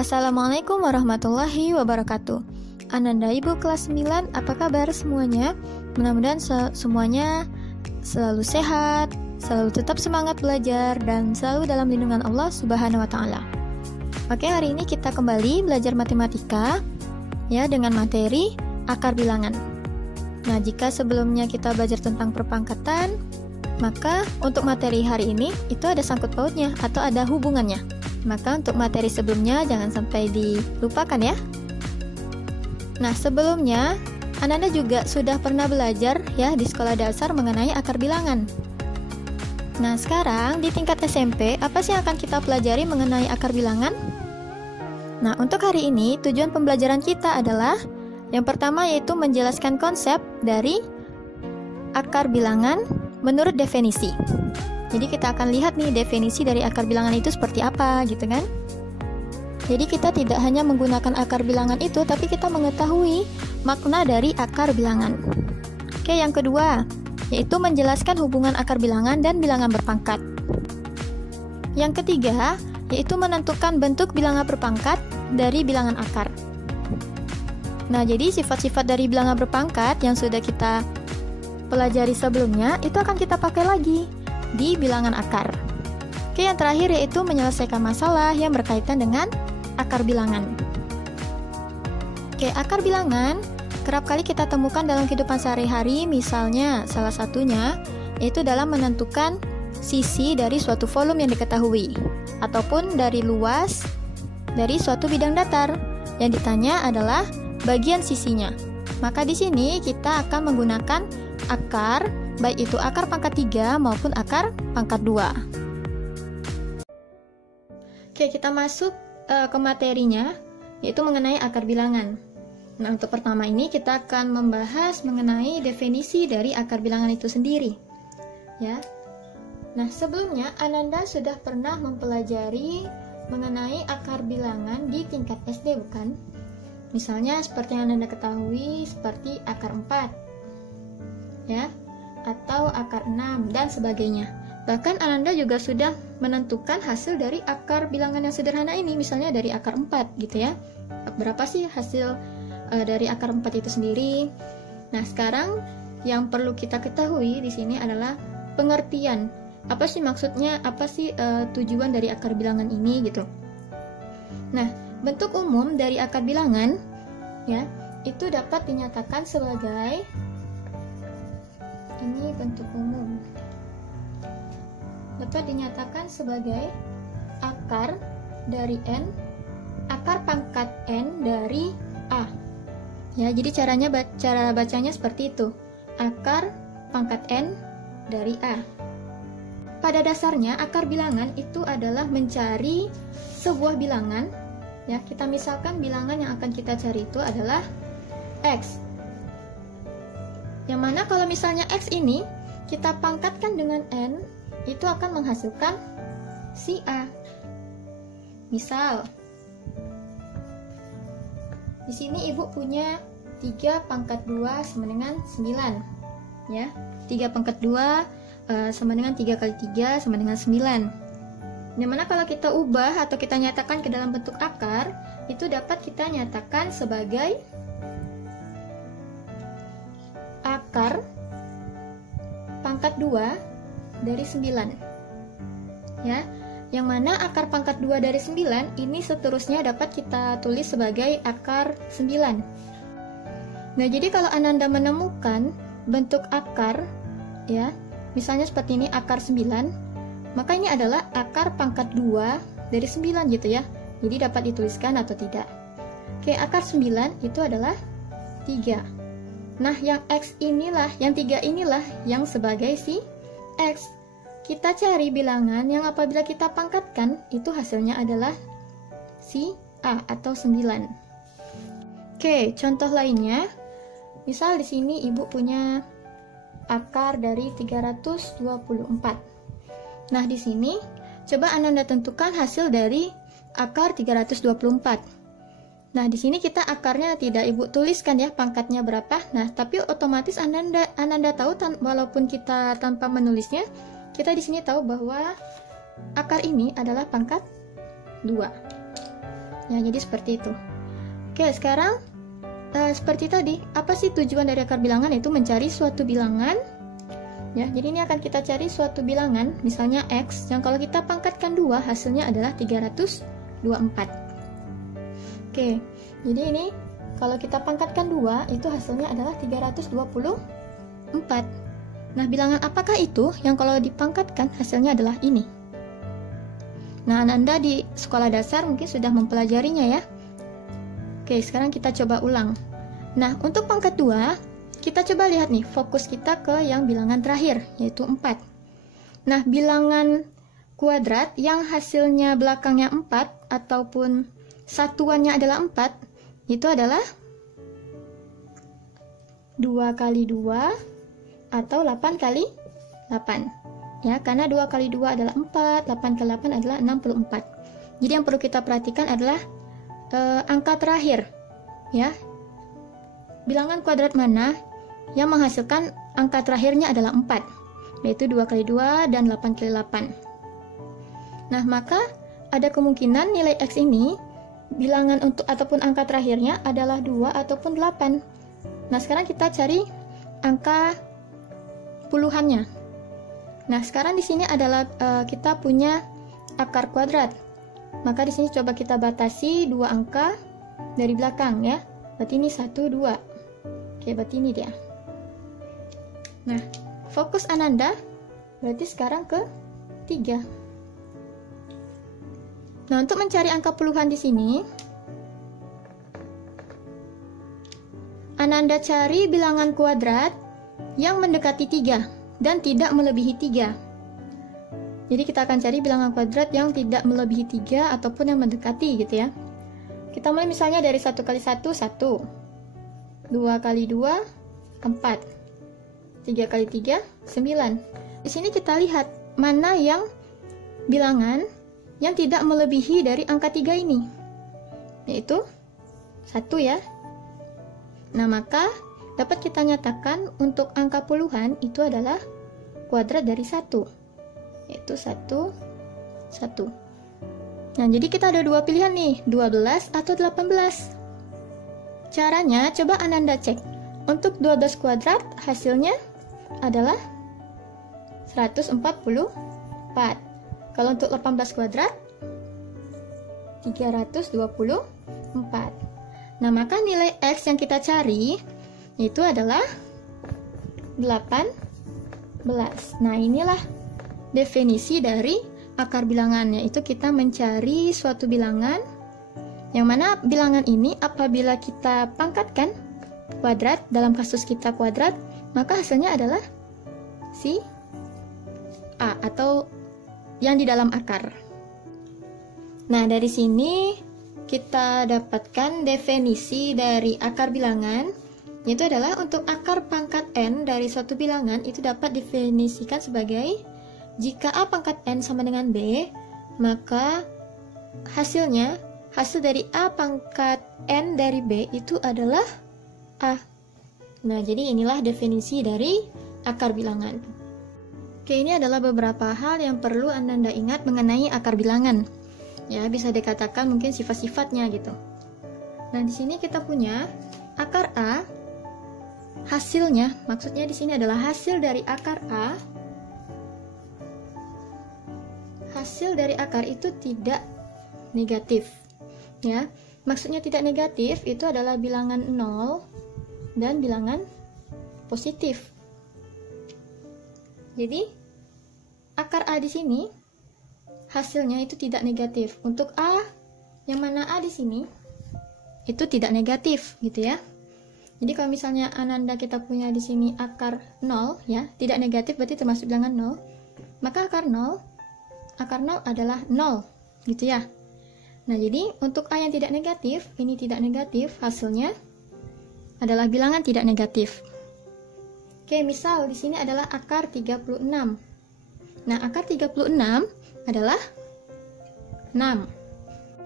Assalamualaikum warahmatullahi wabarakatuh. Ananda Ibu kelas 9, apa kabar semuanya? Mudah-mudahan semuanya selalu sehat, selalu tetap semangat belajar, dan selalu dalam lindungan Allah Subhanahu wa Ta'ala. Oke, hari ini kita kembali belajar matematika ya dengan materi akar bilangan. Nah, jika sebelumnya kita belajar tentang perpangkatan, maka untuk materi hari ini itu ada sangkut pautnya atau ada hubungannya. Maka untuk materi sebelumnya jangan sampai dilupakan ya. Nah, sebelumnya Ananda juga sudah pernah belajar ya di sekolah dasar mengenai akar bilangan. Nah, sekarang di tingkat SMP, apa sih yang akan kita pelajari mengenai akar bilangan? Nah, untuk hari ini tujuan pembelajaran kita adalah yang pertama yaitu menjelaskan konsep dari akar bilangan menurut definisi. Jadi kita akan lihat nih definisi dari akar bilangan itu seperti apa gitu kan. Jadi kita tidak hanya menggunakan akar bilangan itu, tapi kita mengetahui makna dari akar bilangan. Oke, yang kedua yaitu menjelaskan hubungan akar bilangan dan bilangan berpangkat. Yang ketiga yaitu menentukan bentuk bilangan berpangkat dari bilangan akar. Nah, jadi sifat-sifat dari bilangan berpangkat yang sudah kita pelajari sebelumnya itu akan kita pakai lagi di bilangan akar. Oke, yang terakhir yaitu menyelesaikan masalah yang berkaitan dengan akar bilangan. Oke, akar bilangan kerap kali kita temukan dalam kehidupan sehari-hari, misalnya salah satunya yaitu dalam menentukan sisi dari suatu volume yang diketahui ataupun dari luas dari suatu bidang datar. Yang ditanya adalah bagian sisinya. Maka di sini kita akan menggunakan akar, baik itu akar pangkat 3 maupun akar pangkat 2. Oke, kita masuk ke materinya, yaitu mengenai akar bilangan. Nah, untuk pertama ini kita akan membahas mengenai definisi dari akar bilangan itu sendiri. Ya. Nah, sebelumnya Ananda sudah pernah mempelajari mengenai akar bilangan di tingkat SD, bukan? Misalnya seperti yang Ananda ketahui, seperti akar 4. Ya, atau akar 6 dan sebagainya. Bahkan Ananda juga sudah menentukan hasil dari akar bilangan yang sederhana ini, misalnya dari akar 4 gitu ya. Berapa sih hasil dari akar 4 itu sendiri? Nah, sekarang yang perlu kita ketahui di sini adalah pengertian. Apa sih maksudnya? Apa sih tujuan dari akar bilangan ini gitu. Nah, bentuk umum dari akar bilangan ya, itu dapat dinyatakan sebagai ini bentuk umum. Dapat dinyatakan sebagai akar dari N, akar pangkat N dari A. Ya, jadi cara bacanya seperti itu. Akar pangkat N dari A. Pada dasarnya akar bilangan itu adalah mencari sebuah bilangan. Ya, kita misalkan bilangan yang akan kita cari itu adalah X. Yang mana kalau misalnya X ini kita pangkatkan dengan N, itu akan menghasilkan si A. Misal, di sini Ibu punya 3 pangkat 2 sama dengan 9. Ya, 3 pangkat 2 sama dengan 3 kali 3 sama dengan 9. Yang mana kalau kita ubah atau kita nyatakan ke dalam bentuk akar, itu dapat kita nyatakan sebagai akar pangkat 2 dari 9. Ya, yang mana akar pangkat 2 dari 9 ini seterusnya dapat kita tulis sebagai akar 9. Nah, jadi kalau Ananda menemukan bentuk akar ya, misalnya seperti ini akar 9, maka ini adalah akar pangkat 2 dari 9 gitu ya. Jadi dapat dituliskan atau tidak. Oke, akar 9 itu adalah 3. Nah, yang X inilah, yang 3 inilah yang sebagai si X. Kita cari bilangan yang apabila kita pangkatkan, itu hasilnya adalah si A atau 9. Oke, contoh lainnya. Misal di sini Ibu punya akar dari 324. Nah, di sini coba Ananda tentukan hasil dari akar 324. Nah, di sini kita akarnya tidak Ibu tuliskan ya pangkatnya berapa. Nah, tapi otomatis Ananda tahu walaupun kita tanpa menulisnya, kita di sini tahu bahwa akar ini adalah pangkat 2. Ya, jadi seperti itu. Oke, sekarang seperti tadi, apa sih tujuan dari akar bilangan? Yaitu mencari suatu bilangan. Ya, jadi ini akan kita cari suatu bilangan, misalnya X, yang kalau kita pangkatkan 2, hasilnya adalah 324. Oke, jadi ini kalau kita pangkatkan 2, itu hasilnya adalah 324. Nah, bilangan apakah itu yang kalau dipangkatkan hasilnya adalah ini? Nah, Ananda di sekolah dasar mungkin sudah mempelajarinya ya. Oke, sekarang kita coba ulang. Nah, untuk pangkat 2, kita coba lihat nih, fokus kita ke yang bilangan terakhir, yaitu 4. Nah, bilangan kuadrat yang hasilnya belakangnya 4, ataupun satuannya adalah 4, itu adalah 2 kali 2, atau 8 kali 8. Ya, karena 2 kali 2 adalah 4, 8 kali 8 adalah 64. Jadi yang perlu kita perhatikan adalah angka terakhir. Ya, bilangan kuadrat mana yang menghasilkan angka terakhirnya adalah 4, yaitu 2 kali 2 dan 8 kali 8. Nah, maka ada kemungkinan nilai X ini, bilangan untuk ataupun angka terakhirnya adalah 2 ataupun 8. Nah, sekarang kita cari angka puluhannya. Nah, sekarang di sini adalah kita punya akar kuadrat. Maka di sini coba kita batasi 2 angka dari belakang ya. Berarti ini 1, 2. Oke, berarti ini dia. Nah, fokus Ananda berarti sekarang ke 3. Nah, untuk mencari angka puluhan di sini, Ananda cari bilangan kuadrat yang mendekati 3 dan tidak melebihi 3. Jadi kita akan cari bilangan kuadrat yang tidak melebihi 3 ataupun yang mendekati gitu ya. Kita mulai misalnya dari 1 kali 1, 1. 2 kali 2, 4. 3 kali 3, 9. Di sini kita lihat mana yang bilangan yang tidak melebihi dari angka 3 ini, yaitu 1 ya. Nah, maka dapat kita nyatakan untuk angka puluhan itu adalah kuadrat dari 1, yaitu 1, 1. Nah, jadi kita ada 2 pilihan nih, 12 atau 18. Caranya, coba Ananda cek. Untuk 12 kuadrat, hasilnya adalah 144. Kalau untuk 18 kuadrat, 324. Nah, maka nilai X yang kita cari itu adalah 18. Nah, inilah definisi dari akar bilangan, yaitu kita mencari suatu bilangan yang mana bilangan ini apabila kita pangkatkan kuadrat, dalam kasus kita kuadrat, maka hasilnya adalah si A atau yang di dalam akar. Nah, dari sini kita dapatkan definisi dari akar bilangan, yaitu adalah untuk akar pangkat N dari suatu bilangan itu dapat definisikan sebagai jika A pangkat N sama dengan B, maka hasil dari A pangkat N dari B itu adalah A. Nah, jadi inilah definisi dari akar bilangan. Oke, ini adalah beberapa hal yang perlu Anda ingat mengenai akar bilangan. Ya, bisa dikatakan mungkin sifat-sifatnya gitu. Nah, di sini kita punya akar A. Hasilnya, maksudnya di sini adalah hasil dari akar A. Hasil dari akar itu tidak negatif. Ya, maksudnya tidak negatif itu adalah bilangan 0 dan bilangan positif. Jadi akar A di sini hasilnya itu tidak negatif. Untuk A yang mana A di sini itu tidak negatif gitu ya. Jadi kalau misalnya Ananda kita punya di sini akar 0 ya, tidak negatif berarti termasuk bilangan 0. Maka akar 0 adalah 0 gitu ya. Nah, jadi untuk A yang tidak negatif, ini tidak negatif, hasilnya adalah bilangan tidak negatif. Oke, misal di sini adalah akar 36. Nah, akar 36 adalah 6.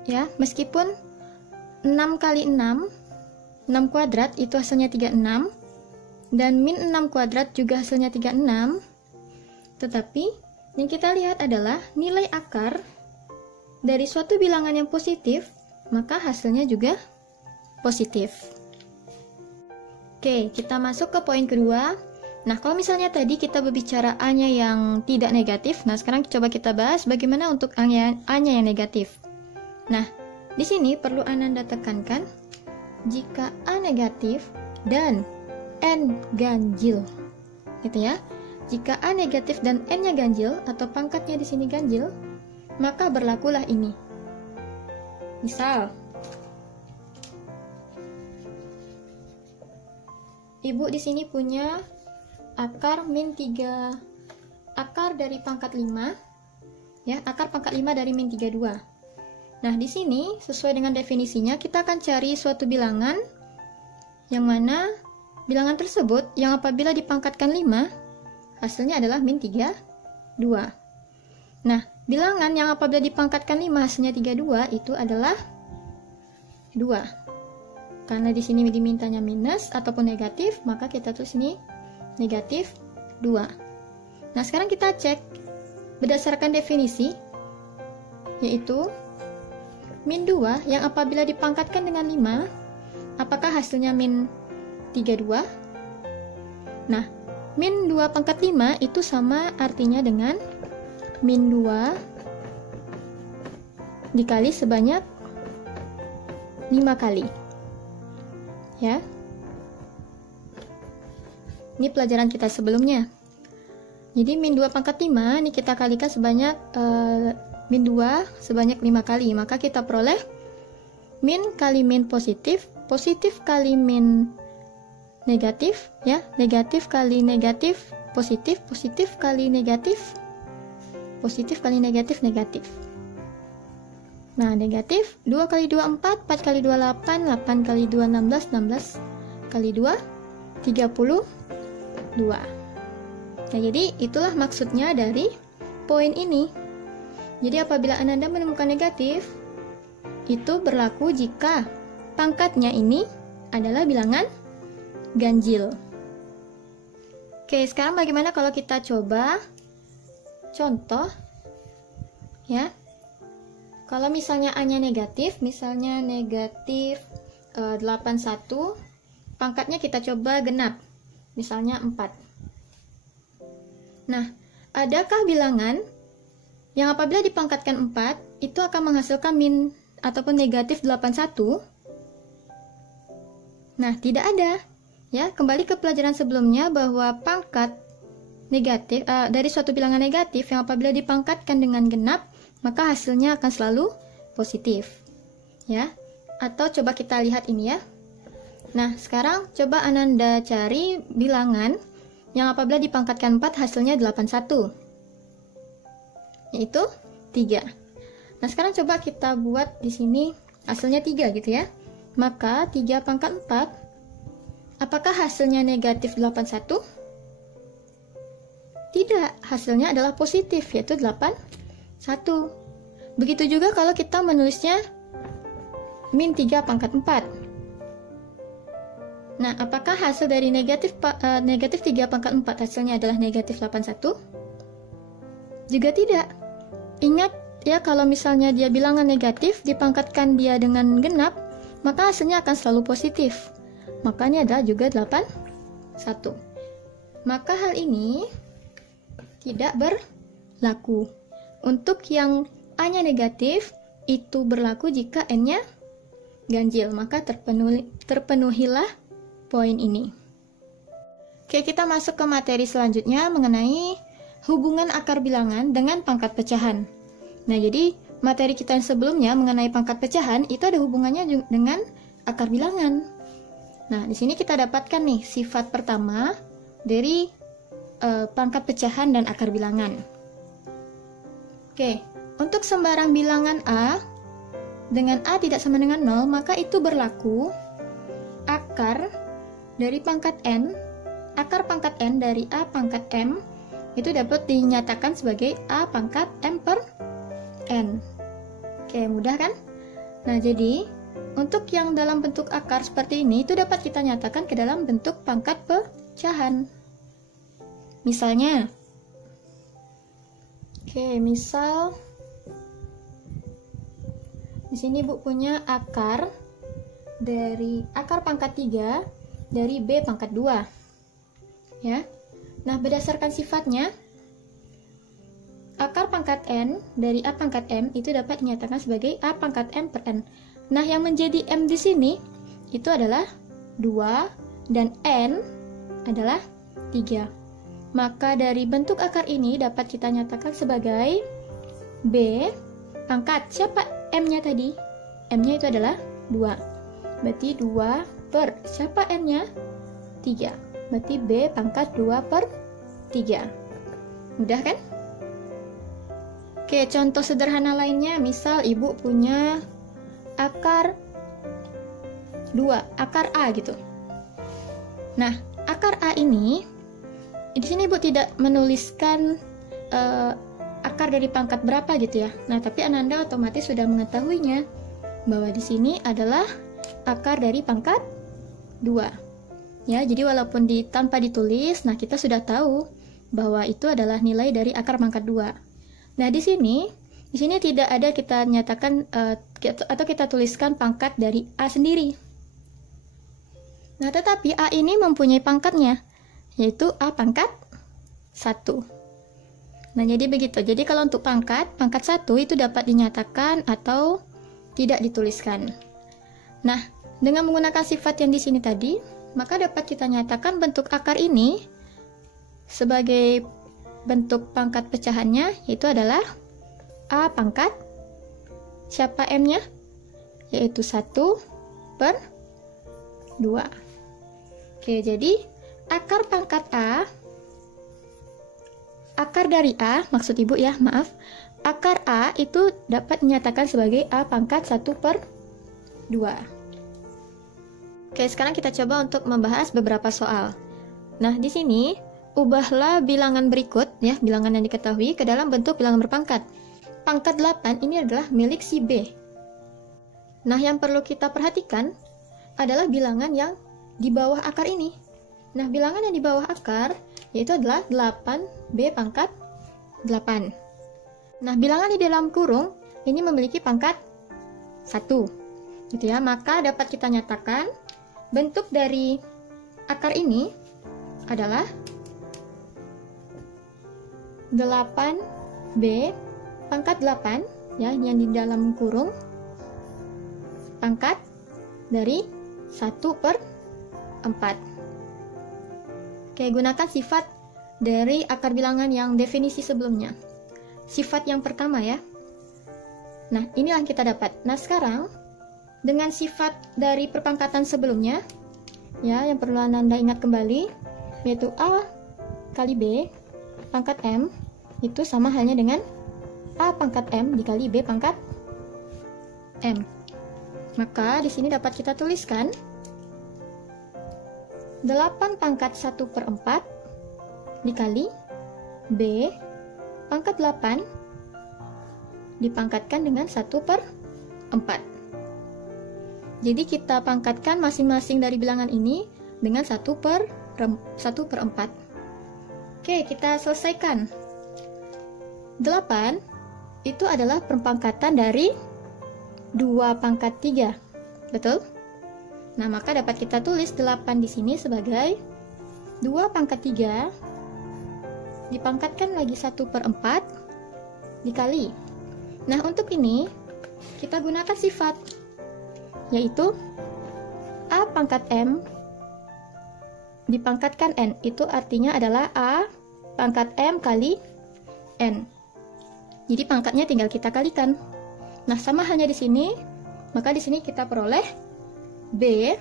Ya, meskipun 6 kali 6, 6 kuadrat itu hasilnya 36, dan min 6 kuadrat juga hasilnya 36, tetapi yang kita lihat adalah nilai akar dari suatu bilangan yang positif maka hasilnya juga positif. Oke, kita masuk ke poin kedua. Nah, kalau misalnya tadi kita berbicara A-nya yang tidak negatif, nah sekarang coba kita bahas bagaimana untuk A-nya yang negatif. Nah, di sini perlu Ananda tekankan, jika A negatif dan N ganjil, gitu ya. Jika A negatif dan N-nya ganjil atau pangkatnya di sini ganjil, maka berlakulah ini. Misal, Ibu di sini punya akar min 3, akar dari pangkat 5, ya, akar pangkat 5 dari min 32. Nah, di sini sesuai dengan definisinya kita akan cari suatu bilangan yang mana bilangan tersebut yang apabila dipangkatkan 5, hasilnya adalah min 32. Nah, bilangan yang apabila dipangkatkan 5 hasilnya 32 itu adalah 2. Karena di sini dimintanya minus ataupun negatif, maka kita tulis ini negatif 2. Nah, sekarang kita cek berdasarkan definisi, yaitu min 2 yang apabila dipangkatkan dengan 5, apakah hasilnya min 32? Nah, min 2 pangkat 5 itu sama artinya dengan min 2 dikali sebanyak 5 kali. Ya. Ini pelajaran kita sebelumnya. Jadi min 2 pangkat 5 ini kita kalikan sebanyak min 2 sebanyak 5 kali. Maka kita peroleh min kali min positif, positif kali min negatif, ya, negatif kali negatif, positif, positif kali negatif, positif kali negatif, negatif. Nah, negatif 2 kali 2 4, 4 kali 2 8, 8 kali 2 16, 16 kali 2 32. Nah, jadi itulah maksudnya dari poin ini. Jadi apabila Ananda menemukan negatif, itu berlaku jika pangkatnya ini adalah bilangan ganjil. Oke, sekarang bagaimana kalau kita coba contoh, ya. Kalau misalnya A-nya negatif, misalnya negatif 81, pangkatnya kita coba genap, misalnya 4. Nah, adakah bilangan yang apabila dipangkatkan 4, itu akan menghasilkan min ataupun negatif 81? Nah, tidak ada. Ya, kembali ke pelajaran sebelumnya bahwa pangkat negatif dari suatu bilangan negatif yang apabila dipangkatkan dengan genap, maka hasilnya akan selalu positif, ya. Atau coba kita lihat ini ya. Nah, sekarang coba Ananda cari bilangan yang apabila dipangkatkan 4 hasilnya 81, yaitu 3. Nah, sekarang coba kita buat di sini hasilnya 3 gitu ya. Maka 3 pangkat 4, apakah hasilnya negatif 81? Tidak, hasilnya adalah positif, yaitu 81. Begitu juga kalau kita menulisnya min 3 pangkat 4. Nah, apakah hasil dari negatif 3 pangkat 4 hasilnya adalah negatif 81? Juga tidak. Ingat ya, kalau misalnya dia bilangan negatif, dipangkatkan dia dengan genap, maka hasilnya akan selalu positif. Makanya adalah juga 81. Maka hal ini tidak berlaku. Untuk yang A-nya negatif, itu berlaku jika N-nya ganjil. Maka terpenuhilah poin ini. Oke, kita masuk ke materi selanjutnya mengenai hubungan akar bilangan dengan pangkat pecahan. Nah, jadi materi kita yang sebelumnya mengenai pangkat pecahan, itu ada hubungannya dengan akar bilangan. Nah, di sini kita dapatkan nih sifat pertama dari pangkat pecahan dan akar bilangan. Oke, untuk sembarang bilangan A dengan A tidak sama dengan 0, maka itu berlaku akar dari pangkat N, akar pangkat N dari A pangkat M, itu dapat dinyatakan sebagai A pangkat M per N. Oke, mudah kan? Nah, jadi untuk yang dalam bentuk akar seperti ini, itu dapat kita nyatakan ke dalam bentuk pangkat pecahan. Misalnya, oke, misal Di sini Ibu punya akar dari akar pangkat 3 dari B pangkat 2. Ya. Nah, berdasarkan sifatnya, akar pangkat N dari A pangkat M itu dapat dinyatakan sebagai A pangkat M per N. Nah, yang menjadi M di sini itu adalah 2 dan N adalah 3. Maka dari bentuk akar ini dapat kita nyatakan sebagai B pangkat, siapa M-nya tadi? M-nya itu adalah 2. Berarti 2 per, siapa N-nya? 3. Berarti B pangkat 2 per 3. Mudah kan? Oke, contoh sederhana lainnya, misal Ibu punya akar 2, akar A gitu. Nah, akar A ini di sini Ibu tidak menuliskan akar dari pangkat berapa gitu ya. Nah, tapi Ananda otomatis sudah mengetahuinya bahwa di sini adalah akar dari pangkat 2. Ya, jadi walaupun tanpa ditulis, nah kita sudah tahu bahwa itu adalah nilai dari akar pangkat 2. Nah, di sini tidak ada kita nyatakan atau kita tuliskan pangkat dari A sendiri. Nah, tetapi A ini mempunyai pangkatnya, yaitu A pangkat 1. Nah, jadi begitu. Jadi kalau untuk pangkat 1 itu dapat dinyatakan atau tidak dituliskan. Nah, dengan menggunakan sifat yang di sini tadi, maka dapat kita nyatakan bentuk akar ini sebagai bentuk pangkat pecahannya, yaitu adalah A pangkat, siapa M-nya? Yaitu 1 per 2. Oke, jadi akar pangkat A, akar dari A, maksud Ibu ya, maaf. Akar A itu dapat dinyatakan sebagai A pangkat 1 per 2. Oke, sekarang kita coba untuk membahas beberapa soal. Nah, di sini, ubahlah bilangan berikut, ya, bilangan yang diketahui, ke dalam bentuk bilangan berpangkat. Pangkat 8 ini adalah milik si B. Nah, yang perlu kita perhatikan adalah bilangan yang di bawah akar ini. Nah, bilangan yang di bawah akar yaitu adalah 8B pangkat 8. Nah, bilangan di dalam kurung ini memiliki pangkat 1. Gitu ya. Maka dapat kita nyatakan bentuk dari akar ini adalah 8B pangkat 8 ya, yang di dalam kurung pangkat dari 1 per 4. Oke, gunakan sifat dari akar bilangan yang definisi sebelumnya. Sifat yang pertama ya. Nah, inilah yang kita dapat. Nah, sekarang dengan sifat dari perpangkatan sebelumnya, ya, yang perlu Anda ingat kembali, yaitu A kali B pangkat M, itu sama halnya dengan A pangkat M dikali B pangkat M. Maka di sini dapat kita tuliskan 8 pangkat 1 per 4 dikali B pangkat 8 dipangkatkan dengan 1 per 4. Jadi kita pangkatkan masing-masing dari bilangan ini dengan 1 per 4. Oke, kita selesaikan. 8 itu adalah perpangkatan dari 2 pangkat 3. Betul? Nah, maka dapat kita tulis 8 di sini sebagai 2 pangkat 3 dipangkatkan lagi 1 per 4 dikali. Nah, untuk ini kita gunakan sifat, yaitu A pangkat M dipangkatkan N. Itu artinya adalah A pangkat M kali N. Jadi pangkatnya tinggal kita kalikan. Nah, sama halnya di sini, maka di sini kita peroleh B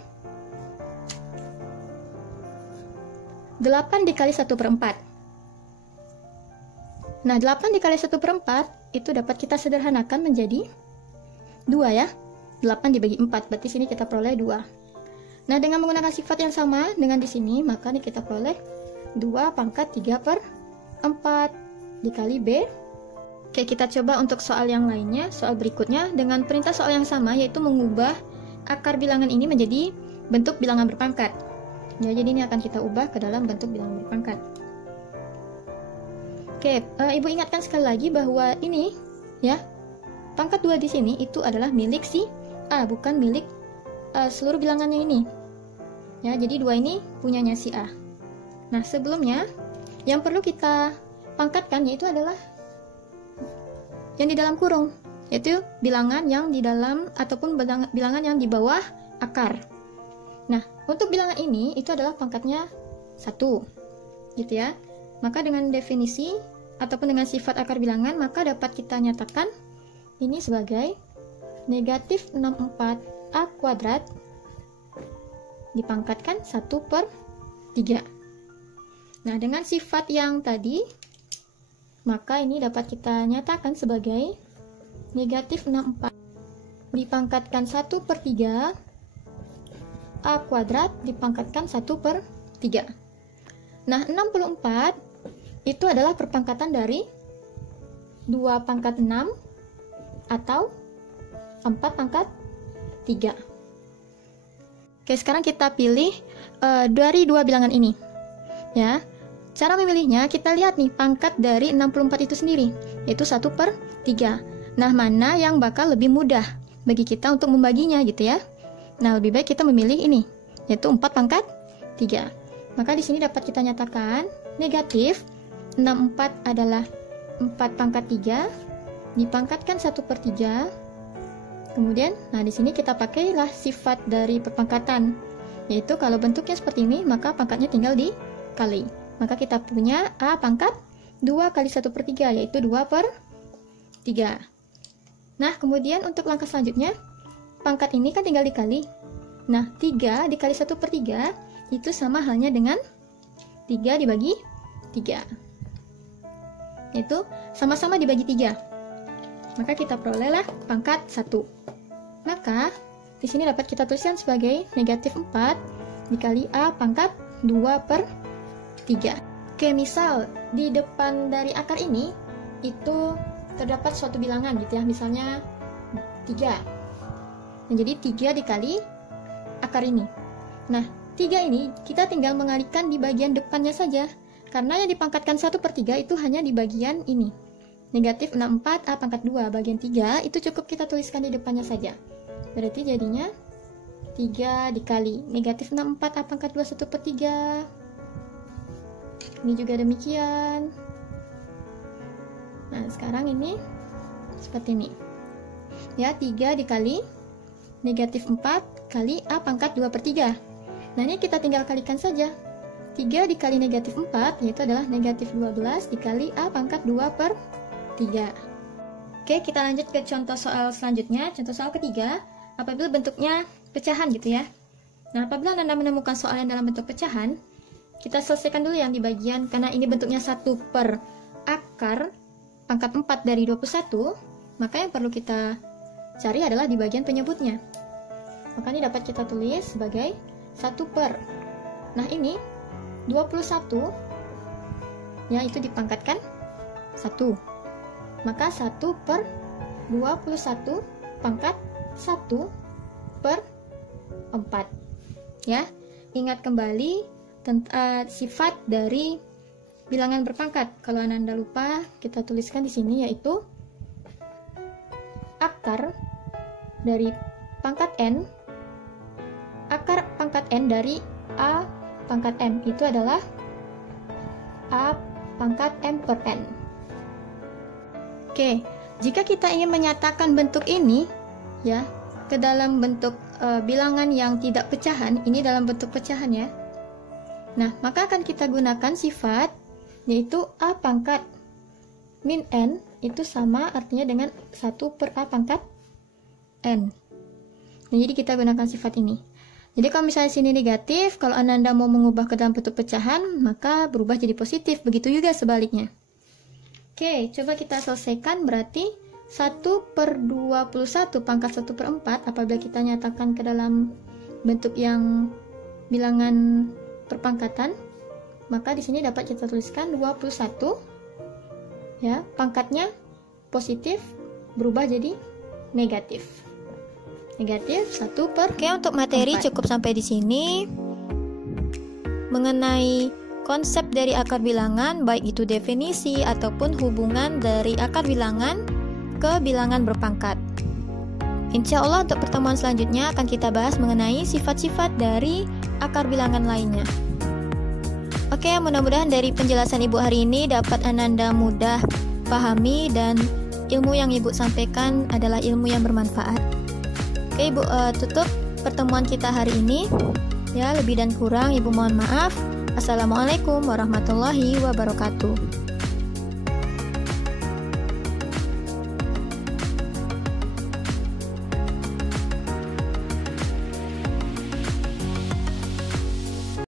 8 dikali 1 per 4. Nah, 8 dikali 1 per 4 itu dapat kita sederhanakan menjadi 2 ya. 8 dibagi 4, berarti sini kita peroleh 2. Nah, dengan menggunakan sifat yang sama dengan di sini, maka kita peroleh 2 pangkat 3 per 4 dikali B. Oke, kita coba untuk soal yang lainnya, soal berikutnya dengan perintah soal yang sama, yaitu mengubah akar bilangan ini menjadi bentuk bilangan berpangkat. Ya, jadi ini akan kita ubah ke dalam bentuk bilangan berpangkat. Oke, Ibu ingatkan sekali lagi bahwa ini ya, pangkat 2 di sini itu adalah milik si A, bukan milik seluruh bilangannya ini. Ya, jadi 2 ini punyanya si A. Nah, sebelumnya yang perlu kita pangkatkan yaitu adalah yang di dalam kurung, yaitu bilangan yang di dalam ataupun bilangan yang di bawah akar. Nah, untuk bilangan ini itu adalah pangkatnya 1, gitu ya. Maka dengan definisi ataupun dengan sifat akar bilangan, maka dapat kita nyatakan ini sebagai negatif 64A kuadrat dipangkatkan 1/3. Nah, dengan sifat yang tadi, maka ini dapat kita nyatakan sebagai negatif 64 dipangkatkan 1/3 A kuadrat dipangkatkan 1/3. Nah, 64 itu adalah perpangkatan dari 2 pangkat 6 atau 4 pangkat 3. Oke, sekarang kita pilih dari 2 bilangan ini. Ya, cara memilihnya kita lihat nih pangkat dari 64 itu sendiri, yaitu 1/3. Nah, mana yang bakal lebih mudah bagi kita untuk membaginya gitu ya. Nah, lebih baik kita memilih ini, yaitu 4 pangkat 3. Maka di sini dapat kita nyatakan negatif 64 adalah 4 pangkat 3 dipangkatkan 1/3. Kemudian, nah di sini kita pakailah sifat dari perpangkatan, yaitu kalau bentuknya seperti ini, maka pangkatnya tinggal dikali. Maka kita punya A pangkat 2 kali 1/3, yaitu 2/3. Nah, kemudian untuk langkah selanjutnya, pangkat ini kan tinggal dikali. Nah, 3 dikali 1/3 itu sama halnya dengan 3 dibagi 3. Itu sama-sama dibagi 3. Maka kita perolehlah pangkat 1. Maka di sini dapat kita tuliskan sebagai negatif 4 dikali A pangkat 2/3. Oke, misal di depan dari akar ini itu terdapat suatu bilangan gitu ya, misalnya 3. Nah, jadi 3 dikali akar ini. Nah, 3 ini kita tinggal mengalihkan di bagian depannya saja, karena yang dipangkatkan 1/3 itu hanya di bagian ini. Negatif 64 A pangkat 2 bagian 3 itu cukup kita tuliskan di depannya saja. Berarti jadinya 3 dikali negatif 64 A pangkat 2 1/3. Ini juga demikian. Nah, sekarang ini seperti ini. Ya, 3 dikali negatif 4 kali A pangkat 2/3. Nah, ini kita tinggal kalikan saja. 3 dikali negatif 4 yaitu adalah negatif 12 dikali A pangkat 2/3. Oke, kita lanjut ke contoh soal selanjutnya. Contoh soal ketiga, apabila bentuknya pecahan gitu ya. Nah, apabila Anda menemukan soal yang dalam bentuk pecahan, kita selesaikan dulu yang di bagian, karena ini bentuknya 1 per akar pangkat 4 dari 21, maka yang perlu kita cari adalah di bagian penyebutnya. Maka ini dapat kita tulis sebagai 1 per. Nah, ini 21 ya, itu dipangkatkan 1. Maka 1 per 21 pangkat 1/4. Ya, ingat kembali sifat dari bilangan berpangkat. Kalau Anda lupa, kita tuliskan di sini, yaitu akar dari pangkat n, akar pangkat n dari A pangkat m itu adalah A pangkat m per n. Oke, jika kita ingin menyatakan bentuk ini ya ke dalam bentuk bilangan yang tidak pecahan, ini dalam bentuk pecahan ya. Nah, maka akan kita gunakan sifat, yaitu A pangkat min n itu sama artinya dengan 1 per A pangkat n. Nah, jadi kita gunakan sifat ini. Jadi kalau misalnya sini negatif, kalau Anda mau mengubah ke dalam bentuk pecahan, maka berubah jadi positif. Begitu juga sebaliknya. Oke, coba kita selesaikan. Berarti 1/21 pangkat 1/4 apabila kita nyatakan ke dalam bentuk yang bilangan perpangkatan, maka di sini dapat kita tuliskan 21 ya, pangkatnya positif berubah jadi negatif. Negatif 1/4. Oke, untuk materi cukup sampai di sini. Mengenai konsep dari akar bilangan, baik itu definisi ataupun hubungan dari akar bilangan, ke bilangan berpangkat. Insya Allah untuk pertemuan selanjutnya akan kita bahas mengenai sifat-sifat dari akar bilangan lainnya. Oke, mudah-mudahan dari penjelasan Ibu hari ini dapat Ananda mudah pahami dan ilmu yang Ibu sampaikan adalah ilmu yang bermanfaat. Oke, Ibu tutup pertemuan kita hari ini. Ya, lebih dan kurang Ibu mohon maaf. Assalamualaikum warahmatullahi wabarakatuh.